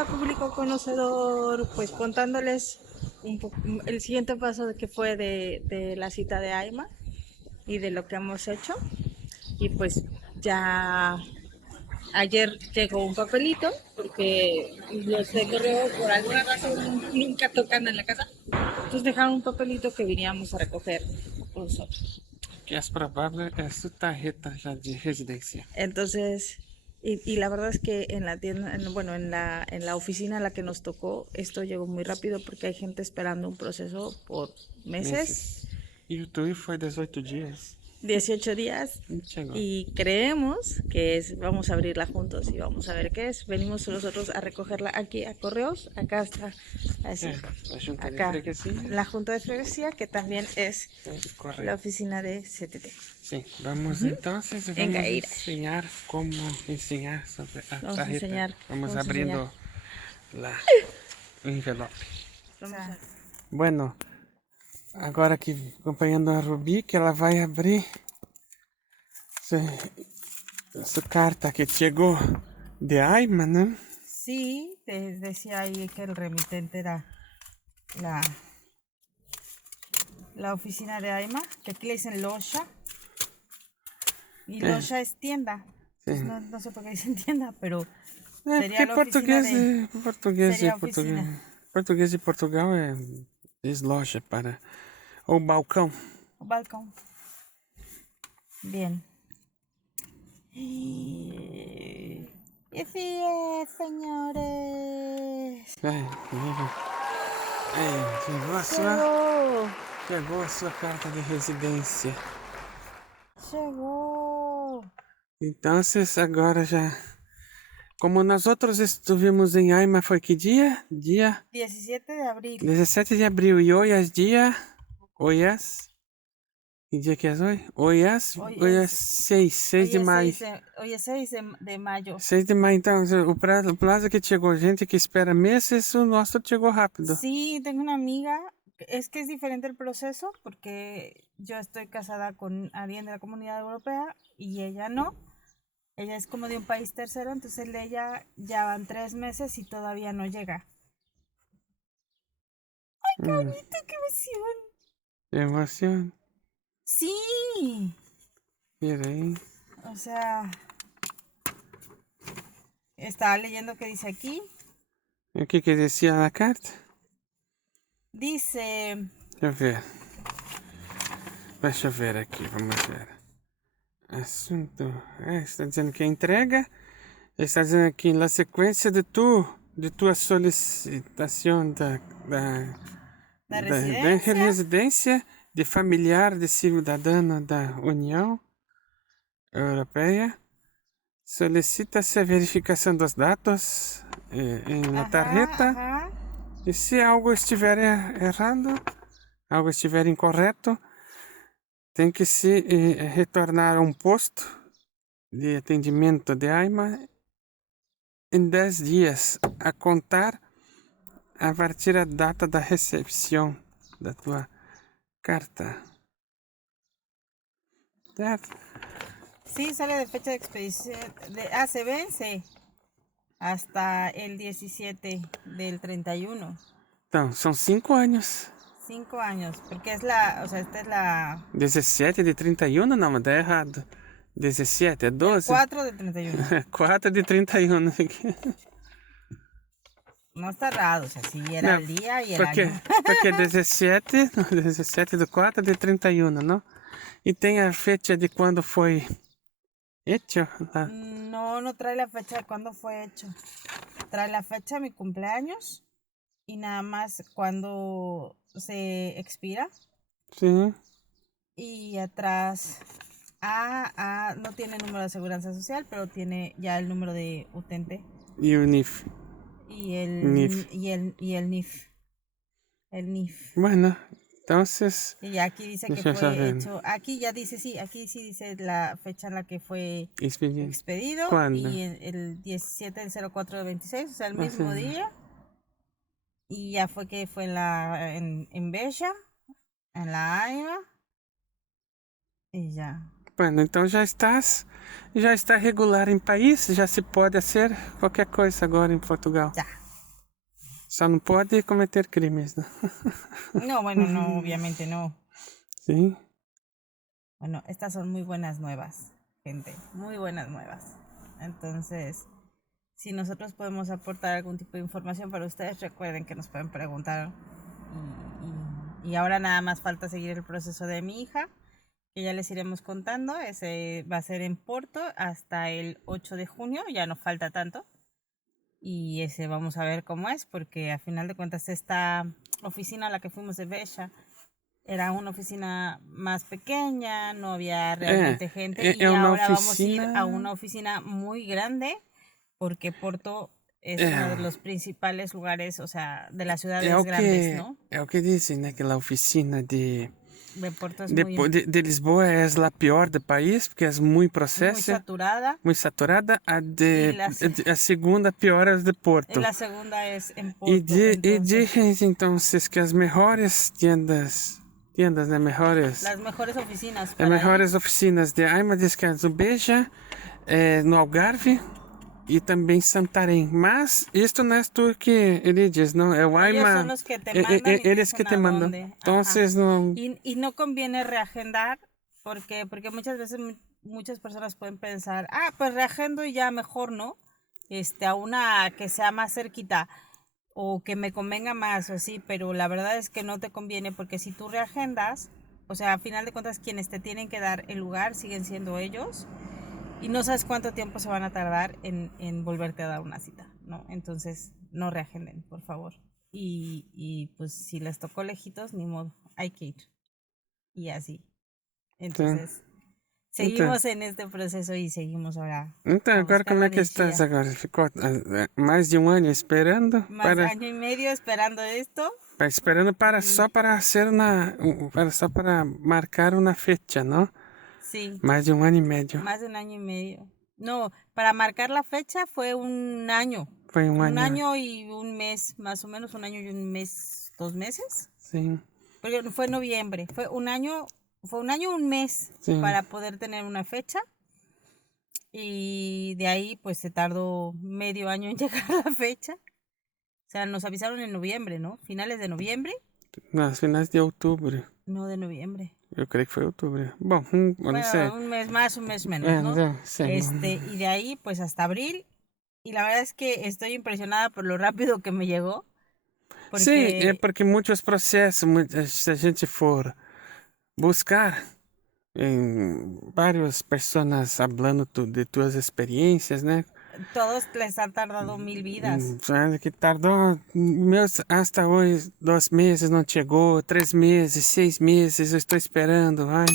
a público conocedor, pues contándoles el siguiente paso de que fue de la cita de AIMA y de lo que hemos hecho. Y pues ya ayer llegó un papelito, porque los de correo por alguna razón nunca tocan en la casa. Entonces dejaron un papelito que veníamos a recoger nosotros. Que es probable es su tarjeta ya de residencia. Entonces, y la verdad es que en la tienda, bueno, en la oficina en la que nos tocó, esto llegó muy rápido porque hay gente esperando un proceso por meses. E o TUI foi 18 dias. 18 días Chegou. y creemos que vamos a abrirla juntos y vamos a ver qué es. Venimos nosotros a recogerla aquí a Correos, acá está, así, La Junta acá, de Freguesia. la Junta de Freguesia, que también es la oficina de CTT. Sí, vamos entonces, vamos Venga, a enseñar cómo enseñar sobre la vamos a tarjeta. enseñar. Vamos abriendo la envelope. Vamos a... Bueno, agora aqui acompanhando a Rubi, que ela vai abrir essa carta que chegou de AIMA, né? Sí, te decía ahí que el remitente era la oficina de AIMA, que aquí le dicen loja. Y loja es tienda. Sí. No sé por qué dicen tienda, pero porque sería la oficina português de Portugal é loja para... ou balcão. O balcón. Bien. Y así es, señores. Chegou a sua carta de residência. Chegou. Então, agora já... Como nós outros estivemos em AIMA, foi que dia? Dia 17 de abril. 17 de abril. E hoje é dia... Hoje é... Que dia que é hoje? Hoje é 6 de maio. Hoje é 6 de maio. 6 de maio, então, o prazo que chegou gente que espera meses, o nosso chegou rápido. Sí, tengo una amiga, es que es diferente el proceso porque yo estoy casada con alguien de la Comunidad Europea y ella no. Ella es como de un país tercero, entonces ella ya van 3 meses y todavía no llega. ¡Ay, qué bonito, qué emoción! ¡Qué emoción! ¡Sí! Mira ahí. O sea, estaba leyendo que dice aquí. O que decía la carta? Dice... Deixa eu ver aqui, vamos ver. Assunto. Está dizendo que a entrega. Está dizendo aqui na sequência de tua solicitação da residência de familiar de cidadão da União Europeia. Solicita-se a verificação dos dados na tarjeta. E se algo estiver errado, algo estiver incorreto, tem que se retornar a um posto de atendimento de AIMA em 10 dias, a contar a partir da data da recepção da tua carta. Certo? Sí, sale de fecha de expedición. Se vence hasta el 17 del 31. Então, são 5 anos. 5 años, porque esta es la... 17 de 31? Não, mas tá errado. 17, é 12? 4 de 31. 4 de 31. No está errado, o sea, sí era el día y el año. Porque 17 do 4 de 31, não? E tem a fecha de quando foi hecho. No trae la fecha de cuándo fue hecho. Trae la fecha de mi cumpleaños y nada más cuando se expira. Sí. Y atrás no tiene número de seguridad social, pero tiene ya el número de utente. Y el NIF. Y el NIF. El NIF. Bueno, entonces... Y aquí dice que fue hecho... Aquí ya dice, sí, aquí sí dice la fecha en la que fue expedido. ¿Cuándo? Y el 17 del 04 del 26, o sea, el mismo día. Y ya fue que fue en Bella, en la AIMA. Y ya. Bueno, então já está regular em país, já se pode fazer qualquer coisa agora em Portugal. Já. Só não pode cometer crimes, né? No, bueno, no, obviamente no. Sim. Bueno, estas son muy buenas nuevas, gente, muy buenas nuevas. Entonces, si nosotros podemos aportar algún tipo de información para ustedes, recuerden que nos pueden preguntar. Y ahora nada más falta seguir el proceso de mi hija, que ya les iremos contando. Ese va a ser en Porto hasta el 8 de junio, ya no falta tanto. Y ese vamos a ver cómo es, porque a final de cuentas esta oficina a la que fuimos de Becha era una oficina más pequeña, no había realmente gente, y uma ahora vamos a ir oficina. a una oficina muy grande, porque Porto es É, uno de los principales lugares, o sea, de las é ciudades o grandes, que ¿no? é o que dizem, né? Que a oficina De Porto es muy, de Lisboa é a pior do país, porque é muito muy processo, saturada, muito saturada. y A segunda pior é a de y Porto. la segunda es en E, Porto, entonces dizem então que as melhores tiendas, né? las mejores oficinas As para melhores oficinas de Aima diz que é no Beja, no Algarve e também Santarém. Mas isto não és tu que eliges, não. É o ellos son Aima. los que te mandan y te Eles que dicen te a mandam. dónde. Então, Ajá. não. Y no conviene reagendar porque muchas veces muchas personas pueden pensar, pues reagendo y ya mejor, ¿no? A una que sea más cerquita o que me convenga más o así, pero la verdad es que no te conviene, porque si tú reagendas, o sea, a final de cuentas quienes te tienen que dar el lugar siguen siendo ellos, y no sabes cuánto tiempo se van a tardar en volverte a dar una cita, ¿no? Entonces, no reagenden, por favor. Y pues si les tocó lejitos, ni modo, hay que ir. Y así. Entonces, seguimos en este proceso y seguimos ahora Então, a agora buscar como la é que estás energía. agora? Ficou mais de um ano esperando Más año y medio esperando esto. só para hacer só para marcar uma fecha, não? Sí, Mais de um ano e meio. más de un año y medio. No, para marcar la fecha fue un año. Foi um Un ano. año y un mes, más o menos un año y un mes, 2 meses. Sim. Porque fue noviembre, fue un año, un mes Sí. para poder tener una fecha. Y de ahí pues se tardó medio año en llegar la fecha. O sea, nos avisaron en noviembre, ¿no? Finales de noviembre. Nas finais de outubro. No, de noviembre. Eu creio que foi outubro. Bom, eu não sei. Bueno, un mes más, un mes menos, ¿no? Sim. Y de ahí pues hasta abril. Y la verdad es que estoy impresionada por lo rápido que me llegó. Porque... Sim, é porque muitos processos, se a gente for buscar em várias pessoas falando de tuas experiências, né? Todos les ha tardado 1000 vidas. Sabe que tardou, meus, hasta hoje, 2 meses não chegou, 3 meses, 6 meses, eu estou esperando, ai.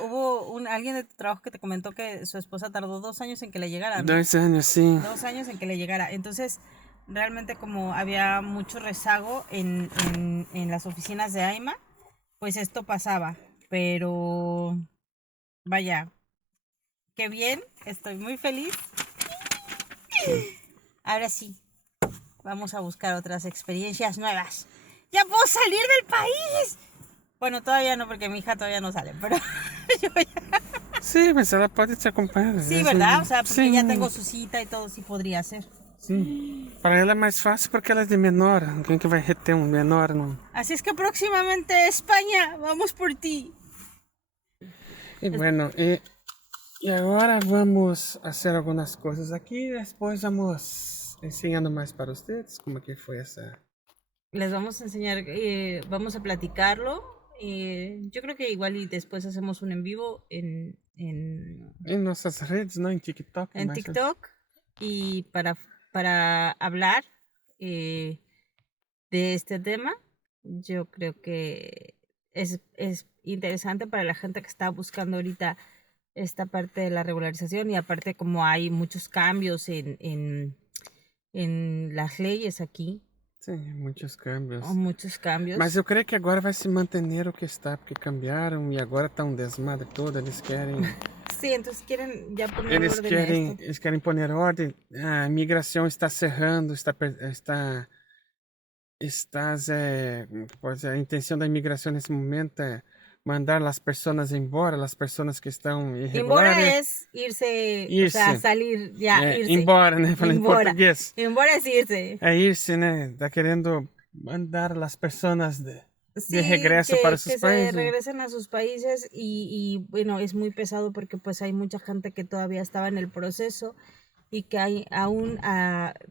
Hubo alguien de tu trabajo que te comentó que su esposa tardó 2 años en que le llegara, ¿no? 2 anos, sim. 2 años en que le llegara. Entonces, realmente como había mucho rezago en las oficinas de AIMA, pues esto pasaba. Pero, vaya, qué bien, estoy muy feliz. Ahora sí, vamos a buscar otras experiencias nuevas. ¡Ya puedo salir del país! Bueno, todavía no, porque mi hija todavía no sale, pero yo ya... Sí, mas ela pode te acompanhar. Sí, ¿verdad? O sea, porque sim. ya tengo su cita y todo, sí podría ser. Sim. Para ela é mais fácil porque ela é de menor. Quem que vai reter um menor, não? Así es que próximamente España, vamos por ti. E bueno, e agora vamos fazer algumas coisas aqui. Depois vamos ensinando mais para vocês como que foi essa. Les vamos a enseñar, vamos a platicarlo. Yo creo que igual y después hacemos un en vivo en nossas redes, não? Em TikTok. En TikTok. Y para hablar de este tema, yo creo que es interesante para la gente que está buscando ahorita esta parte de la regularización, y aparte como hay muchos cambios en las leyes aquí. Sim, muitos cambios. Muitos cambios. Mas eu creio que agora vai se manter o que está, porque cambiaram e agora está desmadre todo, eles querem... Sí, entonces quieren ya poner orden a esto. Eles querem poner ordem, a migração está cerrando, a intenção da imigração nesse momento é mandar las personas embora, las personas que estão Embora irregulares. es irse, o Irse. sea, salir, ya, irse. Embora, né? Falando em Embora. português. Embora es irse. É irse, né? Tá querendo mandar as pessoas de Sí, regreso para sus que se países. regresen a sus países bueno, es muy pesado porque pues hay mucha gente que todavía estaba en el proceso y que aún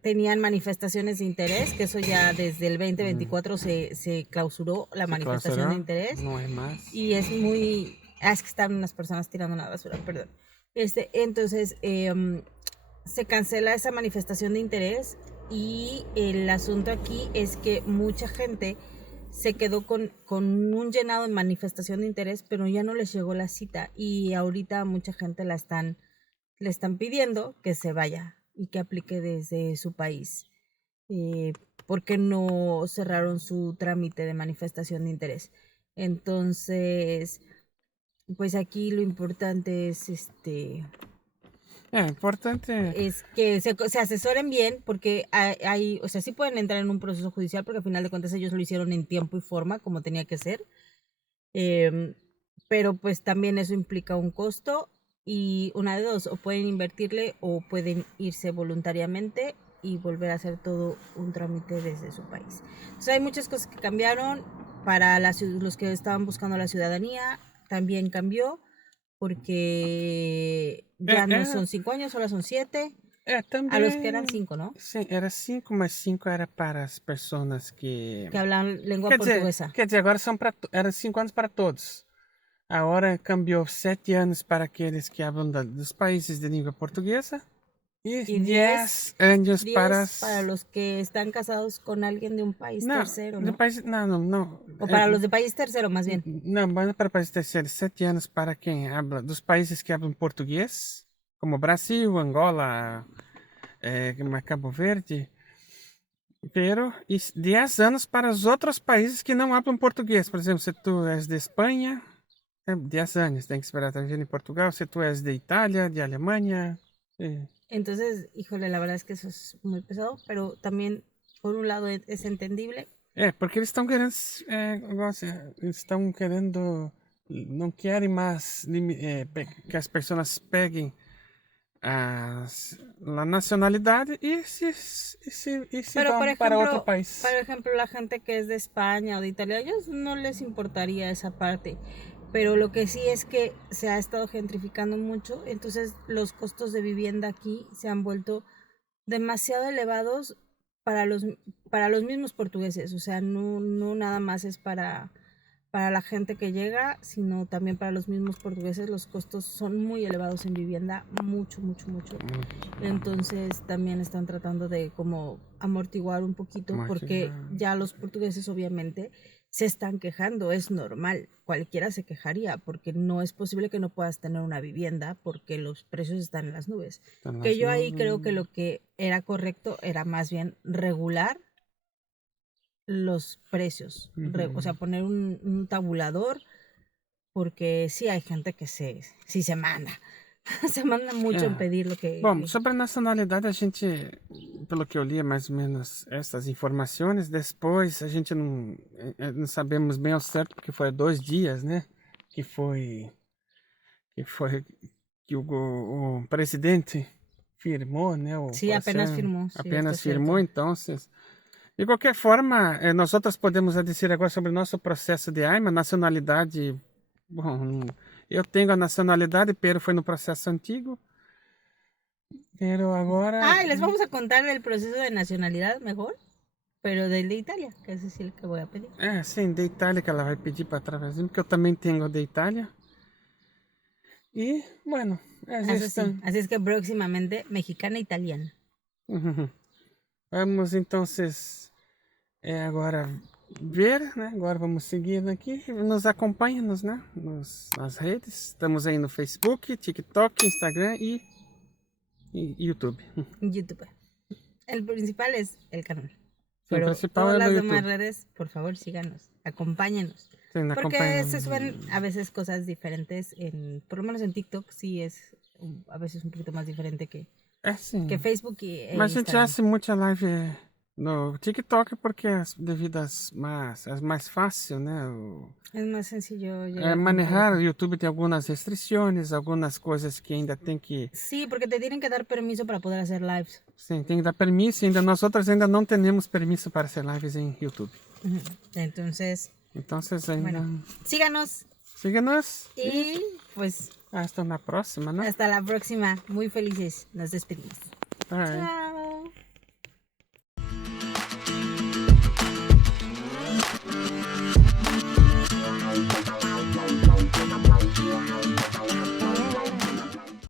tenían manifestaciones de interés, que eso ya desde el 2024 se clausuró la manifestación de interés. No hay más. Y es muy... es que están unas personas tirando una basura, perdón. Entonces, se cancela esa manifestación de interés y el asunto aquí es que mucha gente se quedó con un llenado en manifestación de interés, pero ya no les llegó la cita y ahorita mucha gente le están pidiendo que se vaya y que aplique desde su país, porque no cerraron su trámite de manifestación de interés. Entonces, pues aquí lo importante es Importante. es que se asesoren bien, porque o sea, sí pueden entrar en un proceso judicial, porque al final de cuentas ellos lo hicieron en tiempo y forma, como tenía que ser. Pero pues también eso implica un costo y una de dos, o pueden invertirle o pueden irse voluntariamente y volver a hacer todo un trámite desde su país. Entonces hay muchas cosas que cambiaron para los que estaban buscando la ciudadanía, también cambió porque ya no son 5 años, ahora son 7. Também. A los que eran 5, ¿no? Sim, era 5, mas 5 era para as pessoas que hablan lengua quer portuguesa. Quer dizer, agora eram 5 anos para todos. Agora cambiou 7 anos para aqueles que falam dos países de língua portuguesa. Y 10 años para los que están casados con alguien de un país tercero, ¿no? No. O para los de país tercero, más bien. No, bueno, para país tercero. 7 anos para quem habla dos países que hablam português, como Brasil, Angola, Cabo Verde. Pero, e 10 anos para os outros países que não hablam português. Por exemplo, se tu és de Espanha, 10 anos, tem que esperar até vir em Portugal. Se tu és de Itália, de Alemanha... Entonces, híjole, la verdad es que eso es muy pesado, pero también, por un lado, es entendible. Porque eles estão querendo, não querem mais que as pessoas peguem a nacionalidade e se Pero, vão para outro país. Por ejemplo, la gente que es de España o de Italia, a ellos no les importaría esa parte. Pero lo que sí es que se ha estado gentrificando mucho, entonces los costos de vivienda aquí se han vuelto demasiado elevados para los mismos portugueses. O sea, no nada más es para la gente que llega, sino también para los mismos portugueses. Los costos son muy elevados en vivienda, mucho. Entonces también están tratando de como amortiguar un poquito, porque ya los portugueses obviamente se están quejando, es normal, cualquiera se quejaría, porque no es posible que no puedas tener una vivienda porque los precios están en las nubes. Que yo ahí creo que lo que era correcto era más bien regular los precios, o sea, poner un tabulador, porque sí hay gente que sí se manda. Se manda mucho en pedir lo que... Bom, sobre a nacionalidade, a gente, pelo que eu li, mais ou menos essas informações. Depois, a gente não sabemos bem ao certo, porque foi há 2 dias, né? Que o presidente firmou, né? Sí, apenas firmou. Apenas firmou, então... De qualquer forma, nós outros podemos dizer agora sobre o nosso processo de AIMA, nacionalidade... Bom, eu tenho a nacionalidade, pero foi no processo antigo. Pero agora... y les vamos a contar del proceso de nacionalidad mejor, pero del de Italia, que ese es el que voy a pedir. Sim, de Itália, que ela vai pedir para através, porque eu também tenho de Itália. E, bueno, así es que próximamente mexicana e italiana. Vamos, então, agora ver, né? Agora vamos seguir aqui. Nos acompanha-nos, né? Nas redes. Estamos aí no Facebook, TikTok, Instagram e YouTube. YouTube. El principal es el canal. Sí, pero todas las demás YouTube. redes, por favor, síganos, acompáñenos. Sí, porque se suben a veces cosas diferentes, por lo menos en TikTok sí es a veces un poquito más diferente que Facebook y Mas a gente hace muita live no TikTok porque devido es más fácil, né? Es más sencillo llegar a un Manejar público. YouTube tem algumas restrições, algumas coisas que ainda tem que, Sí, porque te tienen que dar permiso para poder hacer lives. sim, tem que dar permisso. Ainda nós outras ainda não temos permisso para hacer lives em YouTube. Ujú. Entonces, Então, ainda bueno, síganos siga-nos y pues hasta na próxima, né? hasta la próxima. Muy felices. Nos despedimos. Bye. Chao.